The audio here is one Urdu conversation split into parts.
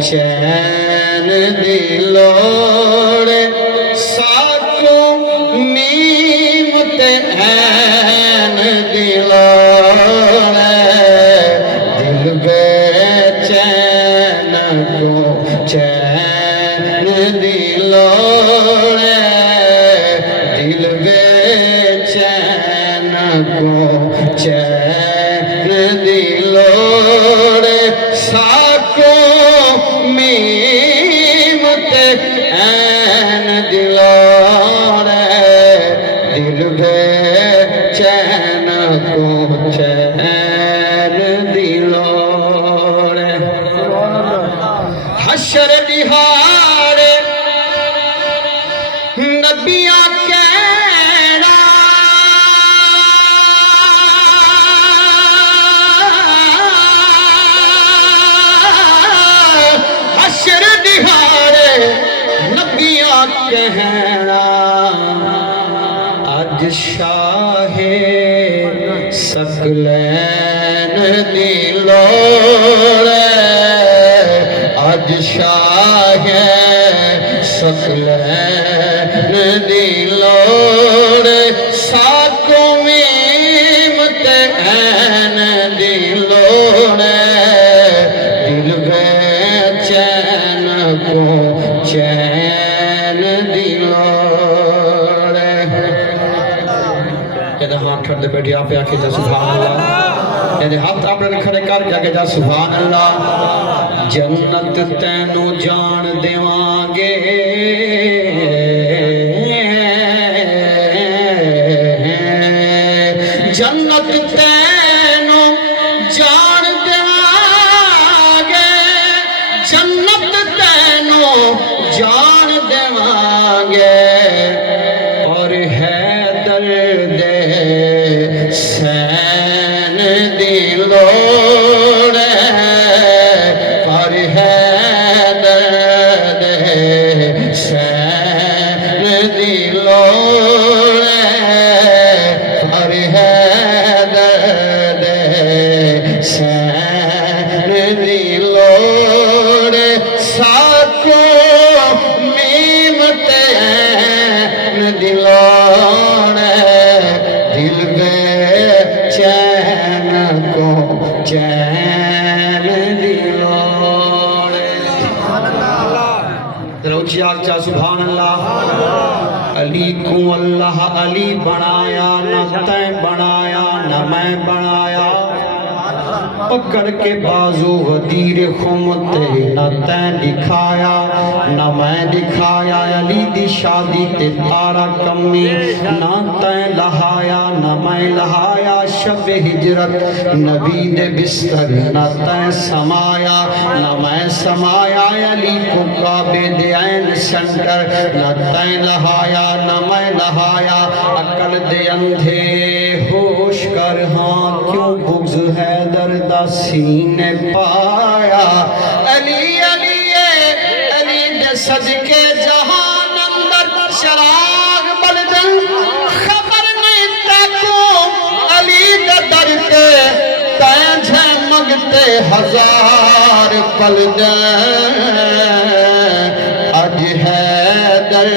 چین دی لوڑ ساکوں میم تے عین دی لوڑ دل بے چین کو چین دی لوڑ دل بے چین کو چین دی لوڑ ساکوں میم تے عین دی لوڑ دل بے چین کو چین دی لوڑ حشر دہاڑ نبیاں کہنا حشر دہاڑ نبیاں کہنا اج شاہ ثقلین دی لوڑ اج شاہ ثقلین دی لوڑ ساکوں میم تے عین دی لوڑ دل بے چین کو چین دی لوڑ یہ ہاتھ کھڑ دے بیٹھی آپ آکے جا سبحان اللہ یہ ہاتھ آپ نے کھڑے کر کے آکے جا سبحان اللہ جنت تینوں جان دیوانگے جنت تینوں جان دیوانگے جنت تینوں جان دیوانگے اور حیدر دے سین دی لوڑ اور حیدر دے سین دی لوڑ اور حیدر دے سین دی لوڑ ساکوں میم تے عین دی لوڑ دل بے چین کو چین دی لوڑ ذرا اچھی آگ چاہ سبحان اللہ علی کو اللہ علی بنایا نہ تین بنایا نہ میں بنایا پکڑ کے بازو غدیر خمتے نہ تین دکھایا نہ میں دکھایا علی دی شادی تے تارا کمی نہ تین لہایا نہ میں لہایا شب ہجرت نبی دے بستر نہ تین سمایا نہ میں سمایا علی کو کعبے دے عین سنٹر نہ تین لہایا نہ میں لہایا عقل دے اندھے ہوش کر ہاں کیوں بغض حیدر دا سینے پایا علی علی علی دے صدقے جہان اندر چراغ بلدن خبر نہیں تکو علی دے در کے تینجھے مگتے ہزار پلدن اج حیدر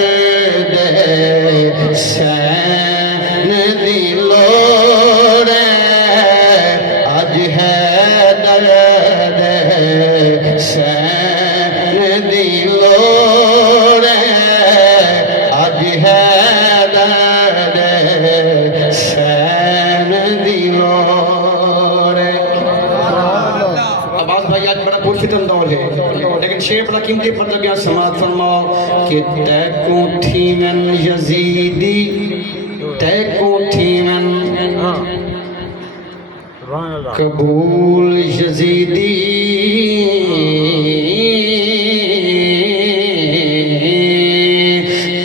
دے سین دی لوڑ اج حیدر دے سین دی لوڑ اج حیدر دے سین دی لوڑ عباس بھائی آج بڑا پرفتن دور ہے لیکن شیخ بڑا قیمتی مطلب یہاں سماعت فرماؤ کہ تیکوں تھی من یزیدی تیکوں تھی من قبول یزیدی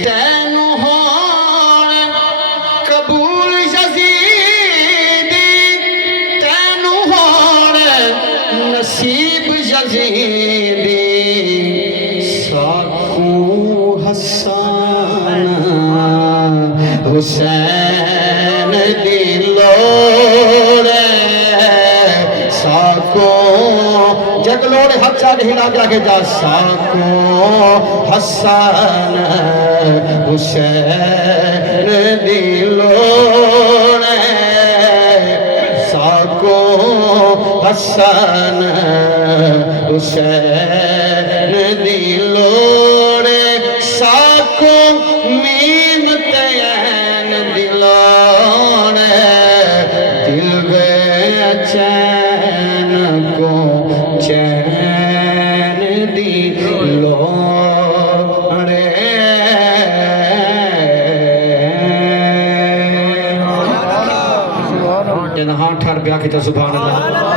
تینوں ہون قبول یزیدی تینوں ہون نصیب یزیدی ساکوں حسان حسین دی لوڑ ساکوں جگ لوڑ حق چل ہلا گیا کہ جا ساکو حسن حسین دلوڑے ساکو حسن حسین دلوڑے ساکو میم تین دلوڑے دل بے چین کو چین دلوڑے ہاں ٹھر پیا کہ تو سبحان اللہ